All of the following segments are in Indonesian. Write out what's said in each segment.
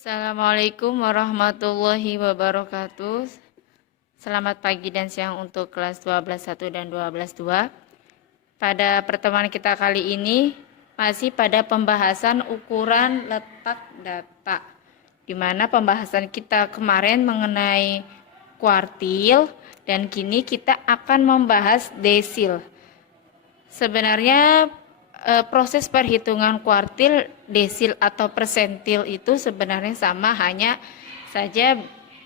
Assalamualaikum warahmatullahi wabarakatuh. Selamat pagi dan siang untuk kelas 12.1 dan 12.2. Pada pertemuan kita kali ini masih pada pembahasan ukuran letak data, di mana pembahasan kita kemarin mengenai kuartil dan kini kita akan membahas desil. Sebenarnya proses perhitungan kuartil, desil atau persentil itu sebenarnya sama, hanya saja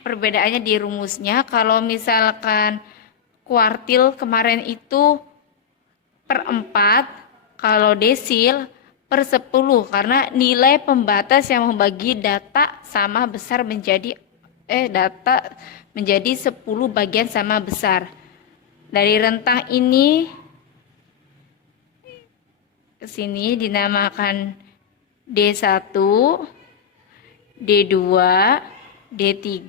perbedaannya di rumusnya. Kalau misalkan kuartil kemarin itu per 4, kalau desil per 10, karena nilai pembatas yang membagi data sama besar menjadi data menjadi 10 bagian sama besar. Dari rentang ini ke sini dinamakan D1, D2, D3,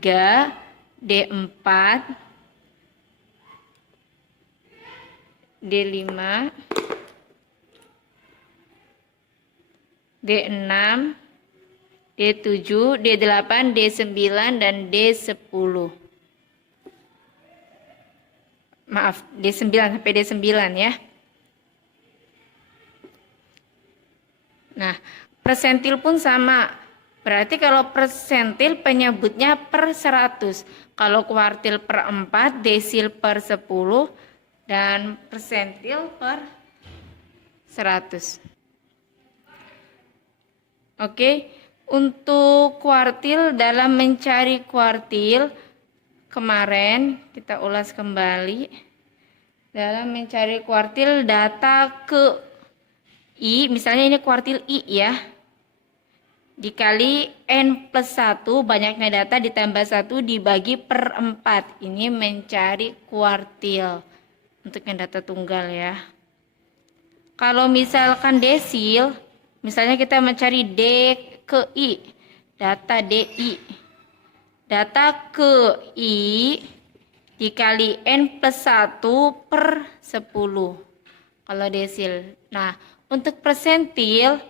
D4, D5, D6, D7, D8, D9, dan D10. Maaf, D9 sampai D9 ya. Nah, persentil pun sama. Berarti kalau persentil penyebutnya per 100. Kalau kuartil per 4, desil per 10, dan persentil per 100. Oke, untuk kuartil, dalam mencari kuartil, kemarin kita ulas kembali. Dalam mencari kuartil, data ke I, misalnya ini kuartil I ya, dikali N plus 1, banyaknya data ditambah 1 dibagi per 4. Ini mencari kuartil untuk yang data tunggal ya. Kalau misalkan desil, misalnya kita mencari D ke I, data DI. Data ke I dikali N plus 1 per 10. Kalau desil. Nah, untuk persentil,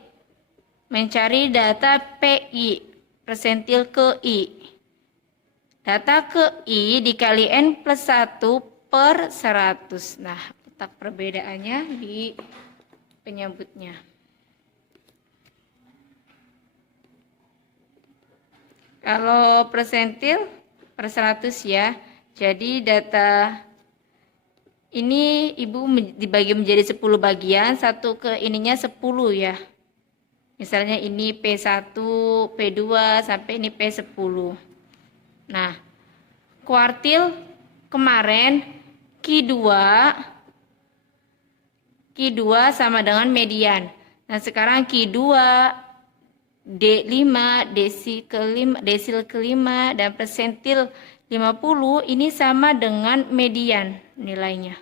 mencari data PI, persentil ke I. Data ke I dikali N plus 1 per 100. Nah, letak perbedaannya di penyebutnya. Kalau persentil per 100 ya, jadi data ini ibu dibagi menjadi 10 bagian, satu ke ininya 10 ya. Misalnya ini P1, P2, sampai ini P10. Nah, kuartil kemarin Q2 sama dengan median. Nah, sekarang Q2, D5, desil kelima, dan persentil 50 ini sama dengan median nilainya.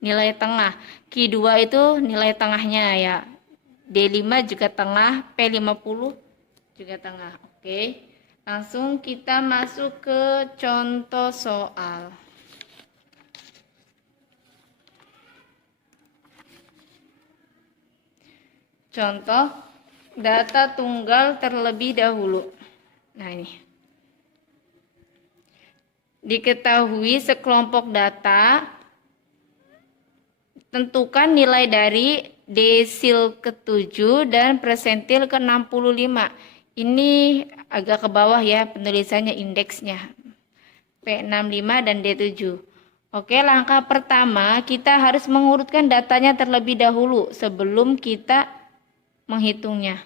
Nilai tengah. Q2 itu nilai tengahnya ya. D5 juga tengah, P50 juga tengah. Oke. Langsung kita masuk ke contoh soal. Contoh data tunggal terlebih dahulu. Nah, ini. Diketahui sekelompok data, tentukan nilai dari desil ke-7 dan persentil ke-65. Ini agak ke bawah ya penulisannya, indeksnya. P65 dan D7. Oke, langkah pertama kita harus mengurutkan datanya terlebih dahulu sebelum kita menghitungnya.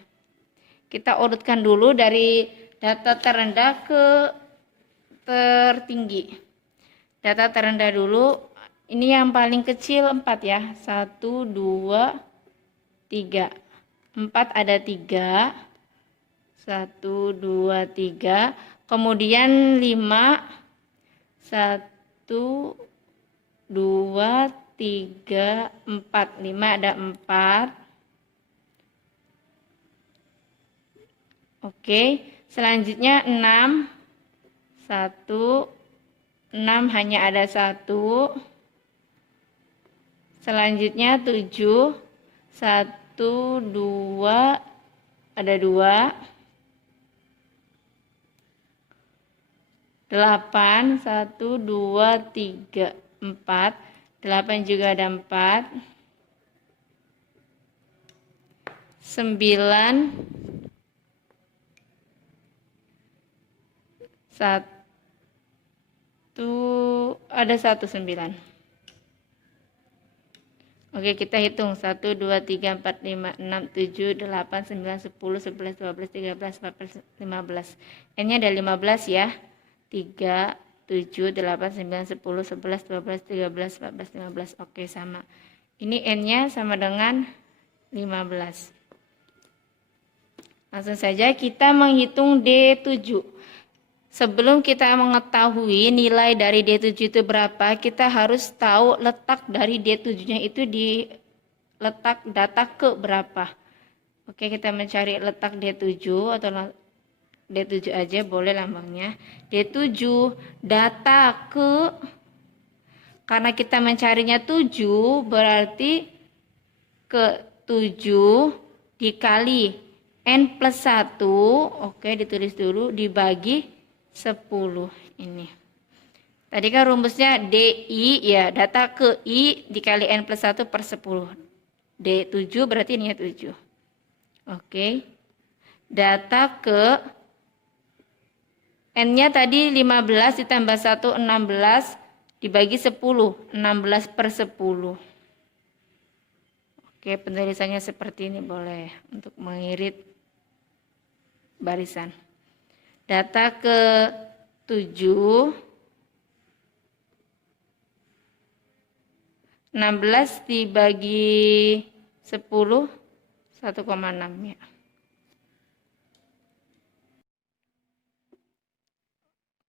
Kita urutkan dulu dari data terendah ke tertinggi. Data terendah dulu. Ini yang paling kecil 4 ya. 1, 2, 3. 4 ada 3. 1, 2, 3. Kemudian 5. 1, 2, 3, 4. 5 ada 4. Oke. Selanjutnya 6. 1. 6 hanya ada 1. Selanjutnya 7, 1, 2, ada 2. 8, 1, 2, 3, 4. 8 juga ada 4. 9, 1, ada 1, 9. Oke, kita hitung 1, 2, 3, 4, 5, 6, 7, 8, 9, 10, 11, 12, 13, 14, 15. N-nya ada 15 ya. 3, 7, 8, 9, 10, 11, 12, 13, 14, 15. Oke, sama. Ini N-nya sama dengan 15. Langsung saja kita menghitung D7. Sebelum kita mengetahui nilai dari D7 itu berapa, kita harus tahu letak dari D7-nya itu di letak data ke berapa. Oke, kita mencari letak D7 atau D7 aja boleh lambangnya. D7 data ke, karena kita mencarinya 7 berarti ke 7 dikali N plus 1. Oke, ditulis dulu dibagi 10 ini. Tadi kan rumusnya DI ya, data ke I dikali N plus 1 per 10. D7 berarti ini ya 7. Oke. Data ke N-nya tadi 15 ditambah 1, 16 dibagi 10. 16 per 10. Oke, penulisannya seperti ini boleh untuk mengirit barisan. Data ke 7, 16 dibagi 10, 1,6 ya.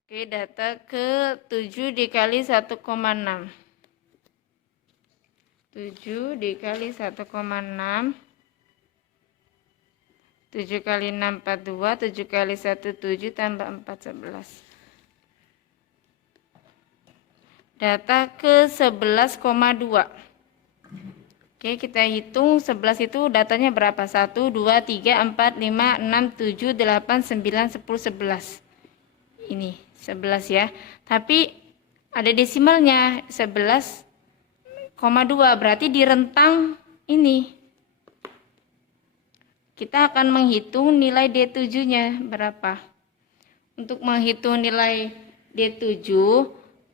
Oke, data ke 7 dikali 1,6. 7 dikali 1,6. 7 kali 6, 42. 7 kali 1, 7 tambah 4, 11. Data ke 11,2. Oke, kita hitung 11 itu datanya berapa? 1, 2, 3, 4, 5, 6, 7, 8, 9, 10, 11. Ini 11 ya. Tapi ada desimalnya 11,2. Berarti di rentang ini. Kita akan menghitung nilai D7-nya berapa. Untuk menghitung nilai D7,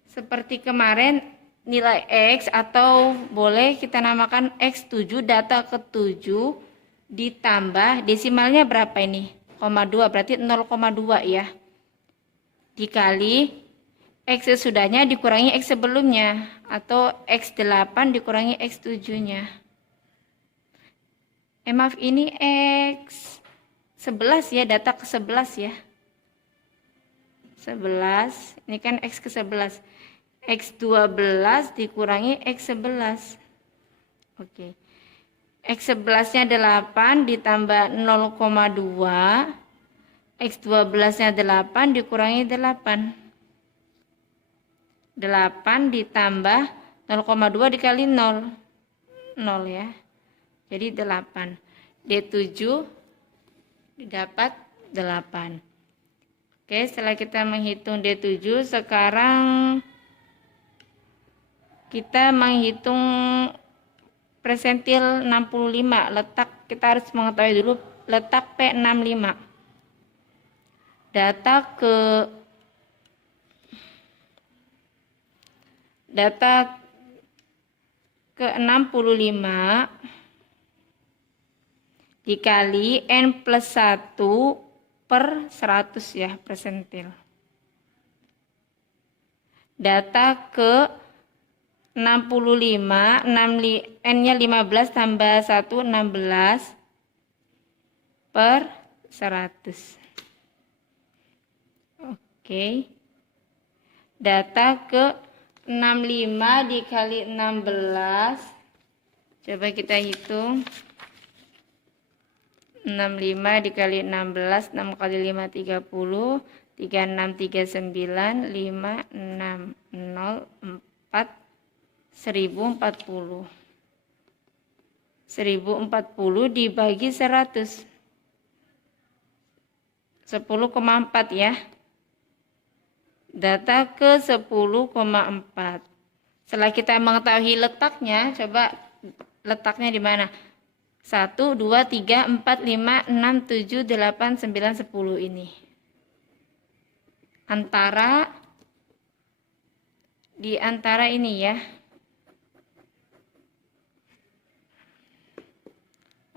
seperti kemarin nilai X atau boleh kita namakan X7, data ke-7 ditambah desimalnya berapa ini? 0,2, berarti 0,2 ya. Dikali X sesudahnya dikurangi X sebelumnya atau X8 dikurangi X7-nya. Maaf, ini X11 ya, data ke-11 ya. 11, ini kan X ke-11. X12 dikurangi X11. Oke. X11-nya 8 ditambah 0,2. X12-nya 8 dikurangi 8. 8 ditambah 0,2 dikali 0. 0 ya. Jadi 8. D7 didapat 8. Oke, setelah kita menghitung D7, sekarang kita menghitung persentil 65. Letak, kita harus mengetahui dulu letak P65. Data ke 65 dikali N plus 1 per 100 ya, persentil. Data ke 65, N-nya 15 tambah 1, 16 per 100. Oke. Data ke 65 dikali 16. Coba kita hitung. 65 dikali 16, 6 kali 5, 30, 36, 39, 5, 6, 0, 4, 1040. 1040 dibagi 100. 10,4 ya. data ke 10,4. Setelah kita mengetahui letaknya, coba letaknya di mana? 1, 2, 3, 4, 5, 6, 7, 8, 9, 10 ini. Di antara ini ya.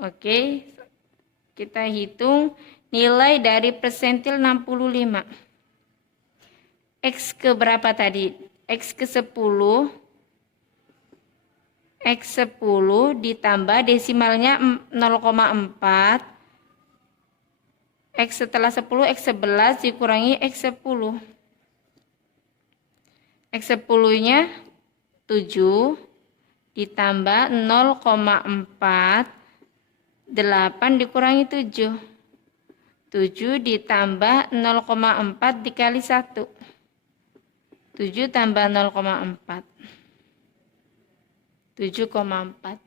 Oke, kita hitung nilai dari persentil 65. X ke berapa tadi? X ke 10. X10 ditambah desimalnya 0,4. X setelah 10, X11 dikurangi X10. X10-nya 7 ditambah 0,4. 8 dikurangi 7. 7 ditambah 0,4 dikali 1. 7 tambah 0,4. 7,4.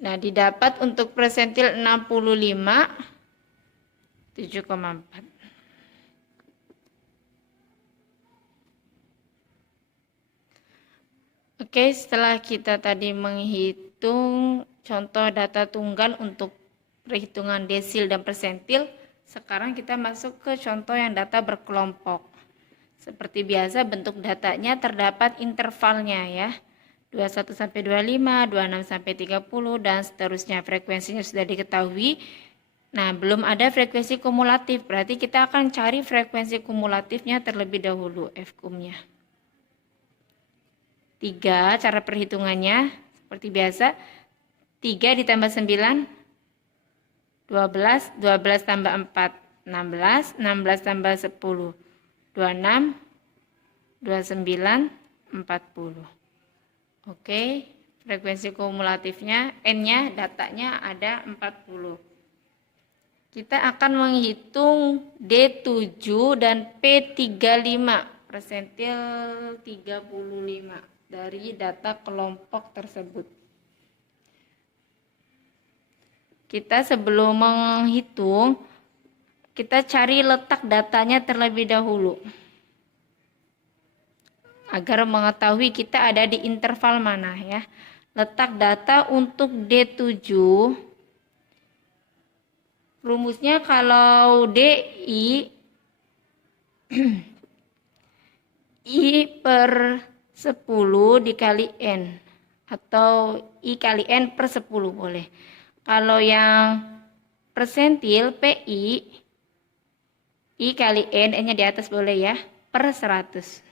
Nah, didapat untuk persentil 65 7,4. Oke, setelah kita tadi menghitung contoh data tunggal untuk perhitungan desil dan persentil, sekarang kita masuk ke contoh yang data berkelompok. Seperti biasa bentuk datanya terdapat intervalnya ya. 21 sampai 25, 26 sampai 30 dan seterusnya. Frekuensinya sudah diketahui. Nah, belum ada frekuensi kumulatif, berarti kita akan cari frekuensi kumulatifnya terlebih dahulu, Fkum-nya. 3, cara perhitungannya seperti biasa. 3 ditambah 9, 12, 12 tambah 4, 16, 16 tambah 10, 26, 29, 40. Oke, frekuensi kumulatifnya, N-nya, datanya ada 40. Kita akan menghitung D7 dan P35, persentil 35 dari data kelompok tersebut. Kita sebelum menghitung, kita cari letak datanya terlebih dahulu. Agar mengetahui kita ada di interval mana ya. Letak data untuk D7, rumusnya kalau DI I per 10 dikali N atau I kali N per 10 boleh. Kalau yang persentil PI I kali N, N-nya di atas boleh ya, per 100.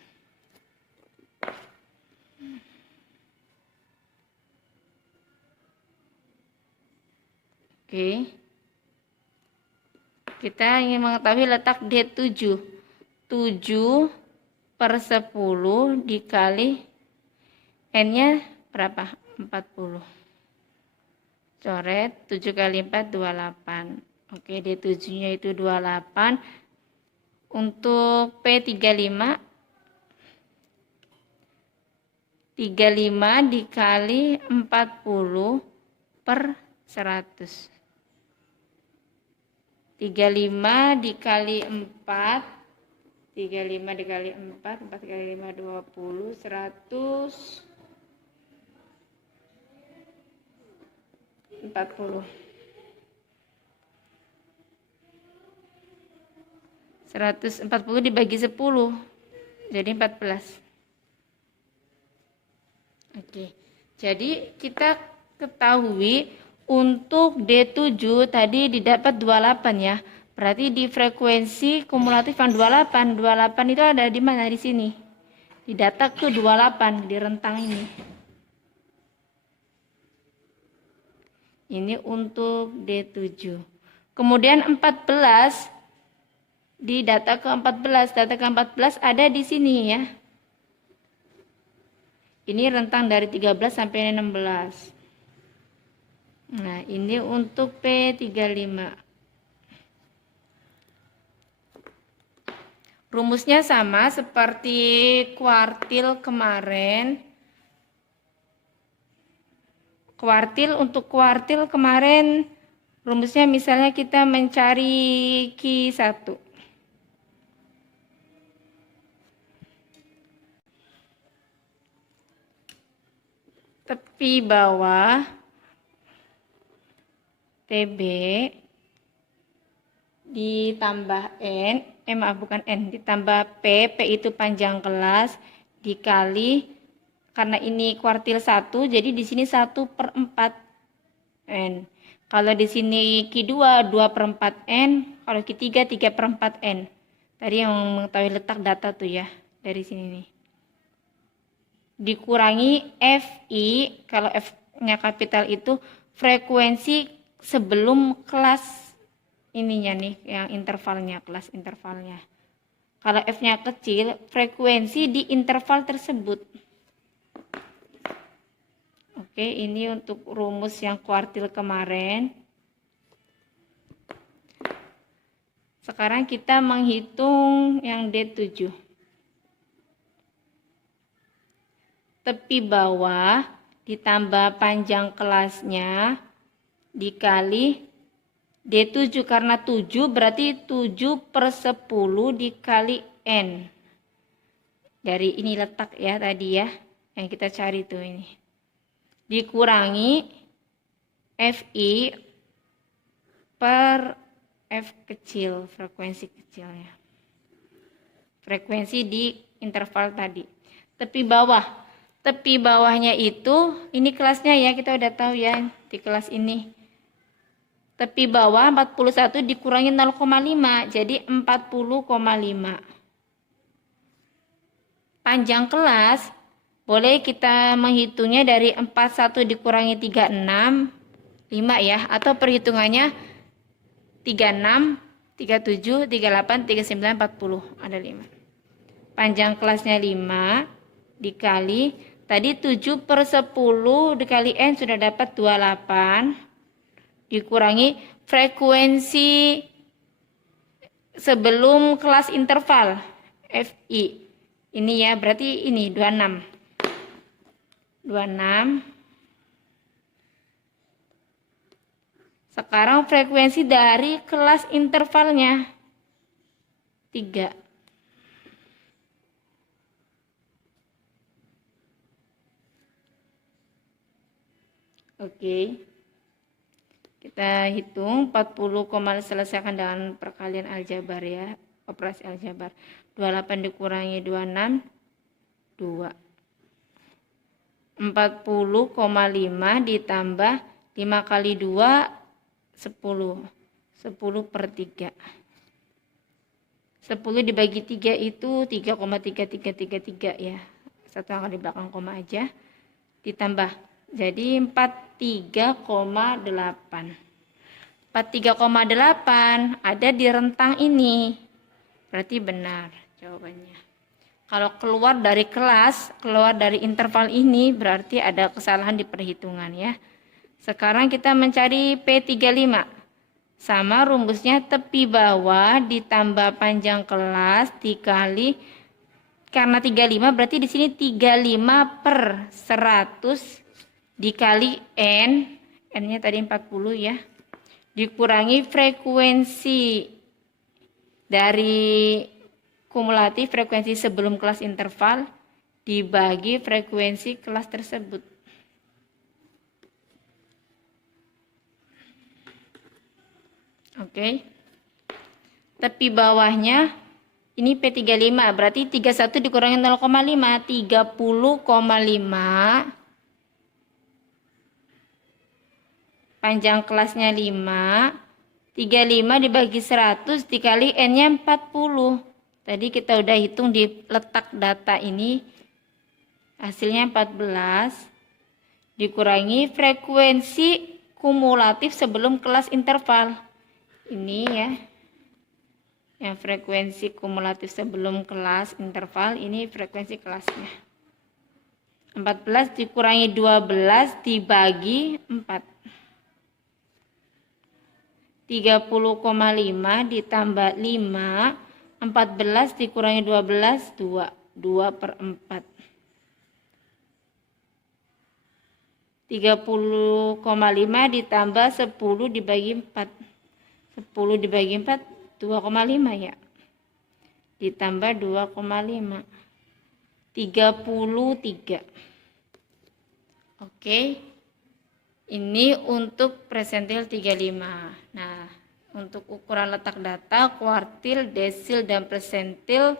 Oke. Kita ingin mengetahui letak D7. 7 per 10 dikali N-nya berapa? 40. Coret 7 kali 4, 28. Oke, D7-nya itu 28. Untuk P35, 35 dikali 40 per 100. 35 dikali 4, 35 dikali 4, 4 kali 5, 20, 100. 40. 140 dibagi 10 jadi 14. Oke. Jadi kita ketahui untuk D7 tadi didapat 28 ya. Berarti di frekuensi kumulatif yang 28. 28 itu ada di mana? Di sini. Di data ke 28 di rentang ini. Ini untuk D7. Kemudian 14 di data ke-14. Data ke-14 ada di sini ya. Ini rentang dari 13 sampai 16. Nah, ini untuk P35. Rumusnya sama seperti kuartil kemarin. Untuk kuartil kemarin rumusnya misalnya kita mencari Q1. tepi bawah TB ditambah N, maaf bukan N, ditambah P itu panjang kelas, dikali, karena ini kuartil 1, jadi di sini 1/4 N. Kalau di sini Q2, 2/4 N, kalau Q3, 3/4 N. Tadi yang mengetahui letak data tuh ya, dari sini nih. Dikurangi FI, kalau F-nya kapital itu frekuensi sebelum kelas ininya nih, yang intervalnya, kelas intervalnya. Kalau F-nya kecil, frekuensi di interval tersebut. Oke, ini untuk rumus yang kuartil kemarin. Sekarang kita menghitung yang D7. Tepi bawah ditambah panjang kelasnya dikali D7, karena 7 berarti 7/10 dikali N. Dari ini letak ya tadi ya, yang kita cari tuh ini. Dikurangi FI per F kecil, frekuensi kecilnya. Frekuensi di interval tadi. Tepi bawahnya itu, ini kelasnya ya, kita udah tahu ya di kelas ini. Tepi bawah 41 dikurangi 0,5, jadi 40,5. Panjang kelas, boleh kita menghitungnya dari 41 dikurangi 36, 5 ya. Atau perhitungannya 36, 37, 38, 39, 40. Ada 5. Panjang kelasnya 5 dikali, tadi 7/10 dikali N sudah dapat 28. Dikurangi frekuensi sebelum kelas interval FI. Ini ya, berarti ini 26. 26. Sekarang frekuensi dari kelas intervalnya 3. Oke. Kita hitung 40, selesaikan dengan perkalian aljabar ya, operasi aljabar. 28 dikurangi 26, 2. 40,5 ditambah 5 kali 2, 10. 10/3. 10 dibagi 3 itu 3,3333 ya. Satu angka di belakang koma aja. Ditambah. Jadi 43,8. 43,8 ada di rentang ini. Berarti benar jawabannya. Kalau keluar dari kelas, keluar dari interval ini, berarti ada kesalahan di perhitungan ya. Sekarang kita mencari P35. Sama rumusnya tepi bawah ditambah panjang kelas dikali, karena 35 berarti di sini 35/100 dikali N. N-nya tadi 40 ya. Dikurangi frekuensi dari kumulatif, frekuensi sebelum kelas interval dibagi frekuensi kelas tersebut. Oke. Tepi bawahnya ini P35, berarti 31 dikurangi 0,5, 30,5. Panjang kelasnya 5. 35 dibagi 100 dikali N-nya 40. Tadi kita udah hitung di letak data ini. Hasilnya 14. Dikurangi frekuensi kumulatif sebelum kelas interval. Ini ya. Yang frekuensi kumulatif sebelum kelas interval, ini frekuensi kelasnya. 14 dikurangi 12 dibagi 4. 30,5 ditambah 5, 14 dikurangi 12, 2. 2/4. 30,5 ditambah 10 dibagi 4. 10 dibagi 4, 2,5 ya. Ditambah 2,5. 33. Oke. Oke. Ini untuk persentil 35. Nah, untuk ukuran letak data, kuartil, desil, dan persentil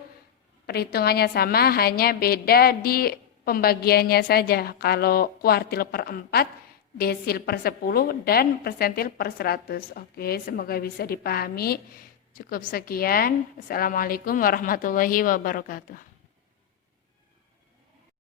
perhitungannya sama, hanya beda di pembagiannya saja. Kalau kuartil per 4, desil per 10, dan persentil per 100. Oke, semoga bisa dipahami. Cukup sekian. Assalamualaikum warahmatullahi wabarakatuh.